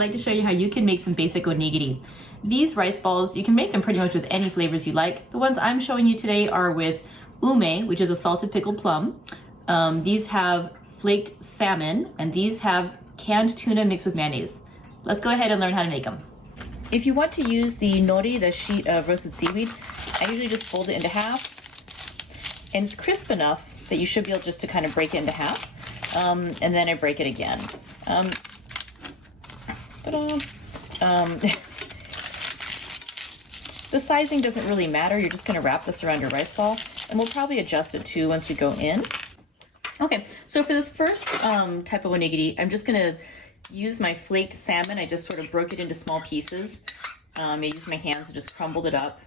like to show you how you can make some basic onigiri. These rice balls, you can make them pretty much with any flavors you like. The ones I'm showing you today are with ume, which is a salted pickled plum. These have flaked salmon, and these have canned tuna mixed with mayonnaise. Let's go ahead and learn how to make them. If you want to use the nori, the sheet of roasted seaweed, I usually just fold it into half. And it's crisp enough that you should be able just to kind of break it into half. And then I break it again. The sizing doesn't really matter. You're just gonna wrap this around your rice ball, and we'll probably adjust it too once we go in. Okay, so for this first type of onigiri, I'm just gonna use my flaked salmon. I just sort of broke it into small pieces. I used my hands and just crumbled it up.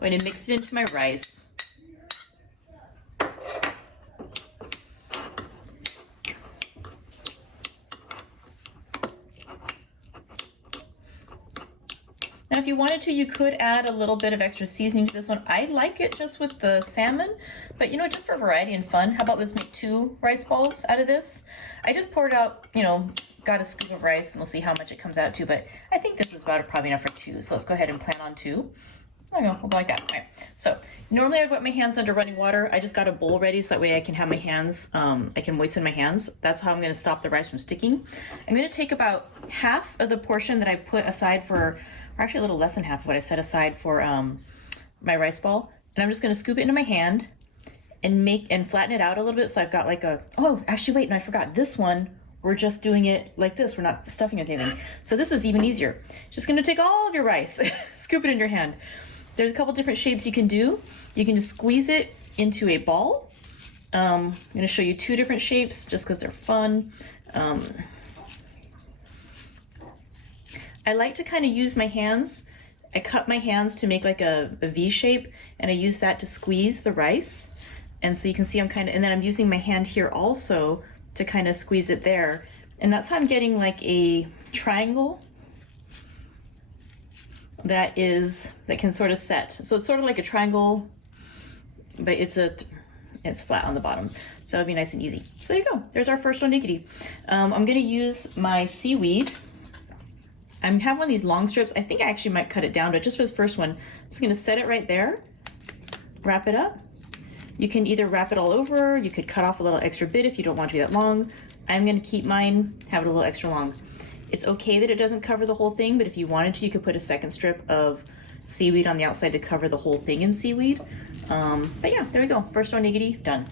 I'm going to mix it into my rice. Now, if you wanted to, you could add a little bit of extra seasoning to this one. I like it just with the salmon, but you know, just for variety and fun, how about let's make 2 rice balls out of this? I just poured out, you know, got a scoop of rice, and we'll see how much it comes out to, but I think this is about probably enough for 2, so let's go ahead and plan on 2. There we go, we'll go like that. All right. So normally I've got my hands under running water. I just got a bowl ready so that way I can have my hands, I can moisten my hands. That's how I'm gonna stop the rice from sticking. I'm gonna take about half of the portion that I put aside for, or actually a little less than half of what I set aside for my rice ball. And I'm just gonna scoop it into my hand and flatten it out a little bit. So I've got like a, oh, actually wait, no, I forgot. This one, we're just doing it like this. We're not stuffing it with anything. So this is even easier. Just gonna take all of your rice, scoop it in your hand. There's a couple different shapes you can do. You can just squeeze it into a ball. I'm gonna show you 2 different shapes just because they're fun. I like to kind of use my hands. I cut my hands to make like a V shape, and I use that to squeeze the rice. And so you can see I'm kind of, and then I'm using my hand here also to kind of squeeze it there. And that's how I'm getting like a triangle that can sort of set. So it's sort of like a triangle, but it's flat on the bottom. So it'd be nice and easy. So there you go, there's our first onigiri. I'm gonna use my seaweed. I have one of these long strips. I think I actually might cut it down, but just for this first one, I'm just gonna set it right there, wrap it up. You can either wrap it all over, you could cut off a little extra bit if you don't want to be that long. I'm gonna keep mine, have it a little extra long. It's okay that it doesn't cover the whole thing, but if you wanted to, you could put a second strip of seaweed on the outside to cover the whole thing in seaweed. But yeah, there we go, first onigiri, done.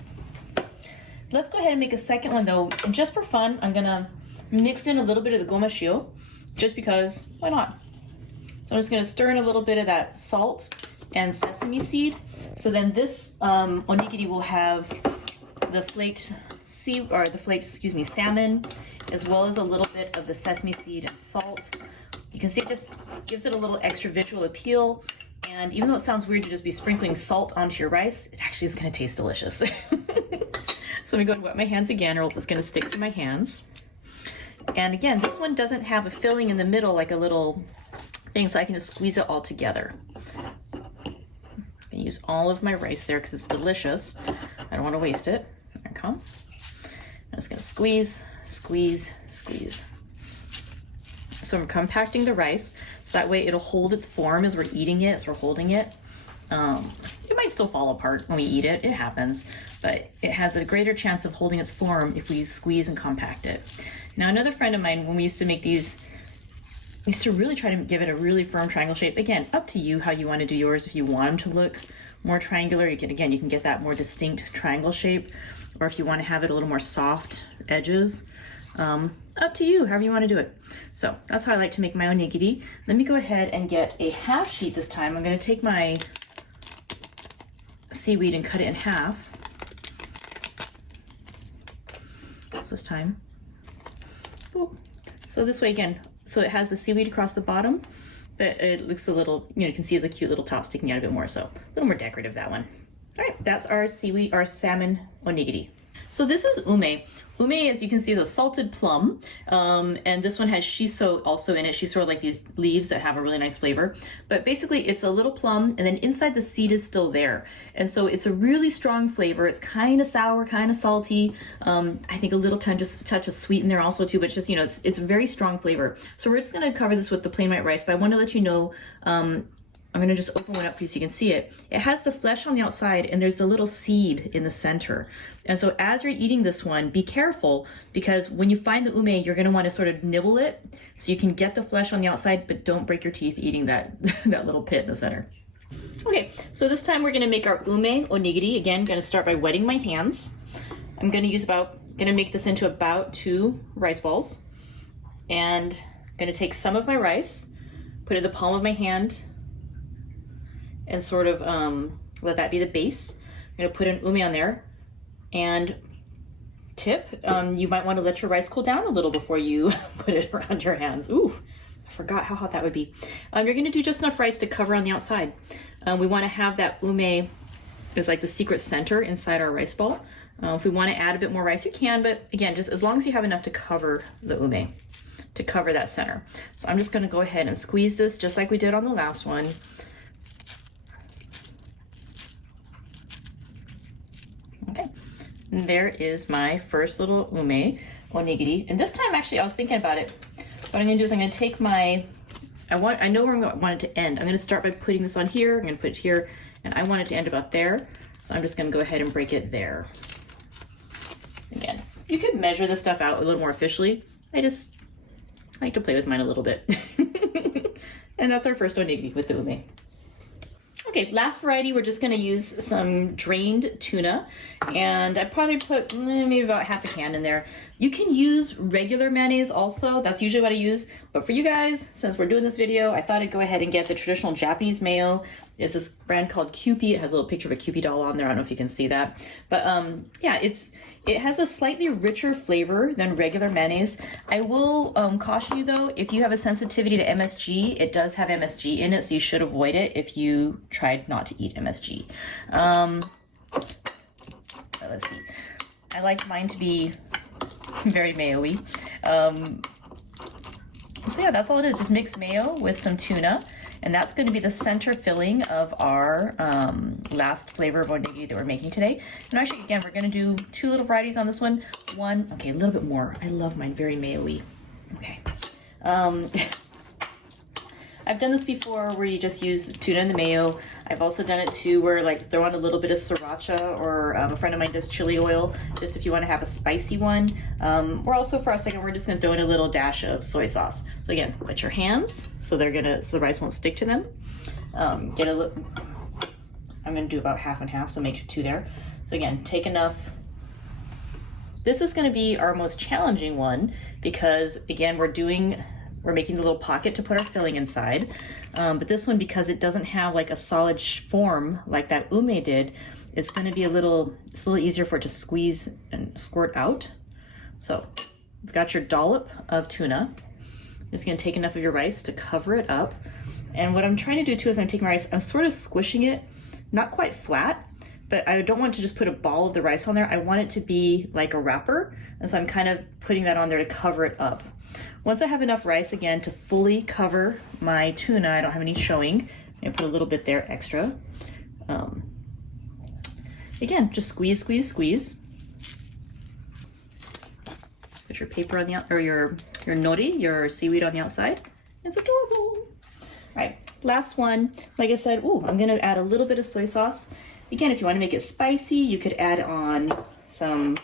Let's go ahead and make a second one though, and just for fun, I'm gonna mix in a little bit of the goma shio, just because, why not? So I'm just gonna stir in a little bit of that salt and sesame seed. So then this onigiri will have the flaked salmon, as well as a little bit of the sesame seed and salt. You can see it just gives it a little extra visual appeal. And even though it sounds weird to just be sprinkling salt onto your rice, it actually is gonna taste delicious. So let me go and wet my hands again, or else it's gonna stick to my hands. And again, this one doesn't have a filling in the middle like a little thing, so I can just squeeze it all together. I use all of my rice there because it's delicious. I don't want to waste it. There we go. I'm just going to squeeze, squeeze, squeeze. So I'm compacting the rice so that way it'll hold its form as we're eating it, as we're holding it. It might still fall apart when we eat it. It happens, but it has a greater chance of holding its form if we squeeze and compact it. Now, another friend of mine, when we used to make these, used to really try to give it a really firm triangle shape. Again, up to you how you want to do yours. If you want them to look more triangular, you can get that more distinct triangle shape. Or if you want to have it a little more soft edges, up to you, however you want to do it. So that's how I like to make my onigiri. Let me go ahead and get a half sheet this time. I'm going to take my seaweed and cut it in half. That's this time. Ooh. So this way again, so it has the seaweed across the bottom, but it looks a little, you can see the cute little top sticking out a bit more, so a little more decorative, that one. All right, that's our salmon onigiri. So this is ume. Ume, as you can see, is a salted plum, and this one has shiso also in it. Shiso are like these leaves that have a really nice flavor. But basically, it's a little plum, and then inside the seed is still there. And so it's a really strong flavor. It's kind of sour, kind of salty. I think a little touch of sweet in there also too, but just, you know, it's a very strong flavor. So we're just going to cover this with the plain white rice, but I want to let you know, I'm going to just open one up for you so you can see it. It has the flesh on the outside and there's the little seed in the center. And so as you're eating this one, be careful, because when you find the ume, you're going to want to sort of nibble it so you can get the flesh on the outside, but don't break your teeth eating that, that little pit in the center. Okay, so this time we're going to make our ume onigiri. Again, going to start by wetting my hands. I'm going to make this into about 2 rice balls. And I'm going to take some of my rice, put it in the palm of my hand, and sort of let that be the base. I'm going to put an ume on there. And tip, you might want to let your rice cool down a little before you put it around your hands. Ooh, I forgot how hot that would be. You're going to do just enough rice to cover on the outside. We want to have that ume as like the secret center inside our rice ball. If we want to add a bit more rice, you can, but again, just as long as you have enough to cover the ume, to cover that center. So I'm just going to go ahead and squeeze this just like we did on the last one. Okay, and there is my first little ume onigiri. And this time, actually, I was thinking about it. What I'm gonna do is I'm gonna take my, I know where I want it to end. I'm gonna start by putting this on here. I'm gonna put it here, and I want it to end about there. So I'm just gonna go ahead and break it there. Again, you could measure this stuff out a little more officially. I like to play with mine a little bit. And that's our first onigiri with the ume. Okay, last variety, we're just going to use some drained tuna, and I probably put maybe about half a can in there. You can use regular mayonnaise also. That's usually what I use, but for you guys, since we're doing this video, I thought I'd go ahead and get the traditional Japanese mayo. It's this brand called Kewpie. It has a little picture of a Kewpie doll on there. I don't know if you can see that, but yeah, it has a slightly richer flavor than regular mayonnaise. I will caution you though, if you have a sensitivity to MSG, it does have MSG in it, so you should avoid it if you tried not to eat MSG. Let's see. I like mine to be very mayo-y. So yeah, that's all it is. Just mix mayo with some tuna. And that's going to be the center filling of our last flavor of onigiri that we're making today. And actually, again, we're going to do 2 little varieties on this one. Okay, a little bit more. I love mine very mayo-y. Okay. I've done this before where you just use tuna and the mayo. I've also done it too where like throw on a little bit of sriracha, or a friend of mine does chili oil, just if you want to have a spicy one. Or also for our second, we're just going to throw in a little dash of soy sauce. So again, put your hands so so the rice won't stick to them. I'm going to do about half and half, so make 2 there. So again, take enough. This is going to be our most challenging one because again, we're making the little pocket to put our filling inside. But this one, because it doesn't have like a solid form like that ume did, it's going to be it's a little easier for it to squeeze and squirt out. So you've got your dollop of tuna. Just going to take enough of your rice to cover it up. And what I'm trying to do too is I'm taking my rice, I'm sort of squishing it, not quite flat, but I don't want to just put a ball of the rice on there. I want it to be like a wrapper. And so I'm kind of putting that on there to cover it up. Once I have enough rice, again, to fully cover my tuna, I don't have any showing. I'm going to put a little bit there extra. Again, just squeeze, squeeze, squeeze. Put your paper on the or your nori, your seaweed on the outside. It's adorable. All right, last one. Like I said, I'm going to add a little bit of soy sauce. Again, if you want to make it spicy, you could add on some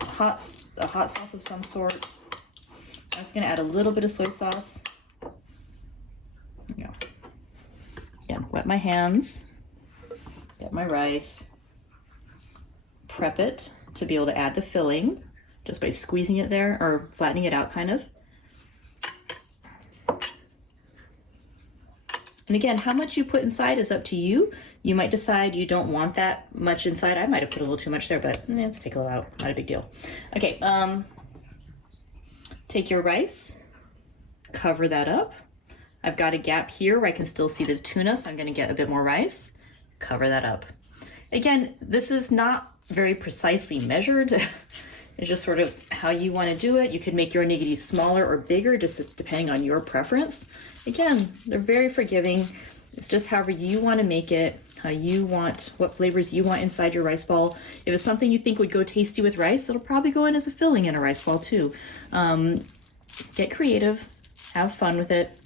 a hot sauce of some sort. I'm just going to add a little bit of soy sauce. There we go. Again, wet my hands, get my rice, prep it to be able to add the filling just by squeezing it there or flattening it out kind of. And again, how much you put inside is up to you. You might decide you don't want that much inside. I might have put a little too much there, but let's take a little out. Not a big deal. Okay. Take your rice, cover that up. I've got a gap here where I can still see the tuna, so I'm going to get a bit more rice. Cover that up. Again, this is not very precisely measured. It's just sort of how you want to do it. You could make your onigiri smaller or bigger, just depending on your preference. Again, they're very forgiving. It's just however you want to make it, how you want, what flavors you want inside your rice ball. If it's something you think would go tasty with rice, it'll probably go in as a filling in a rice ball too. Get creative, have fun with it.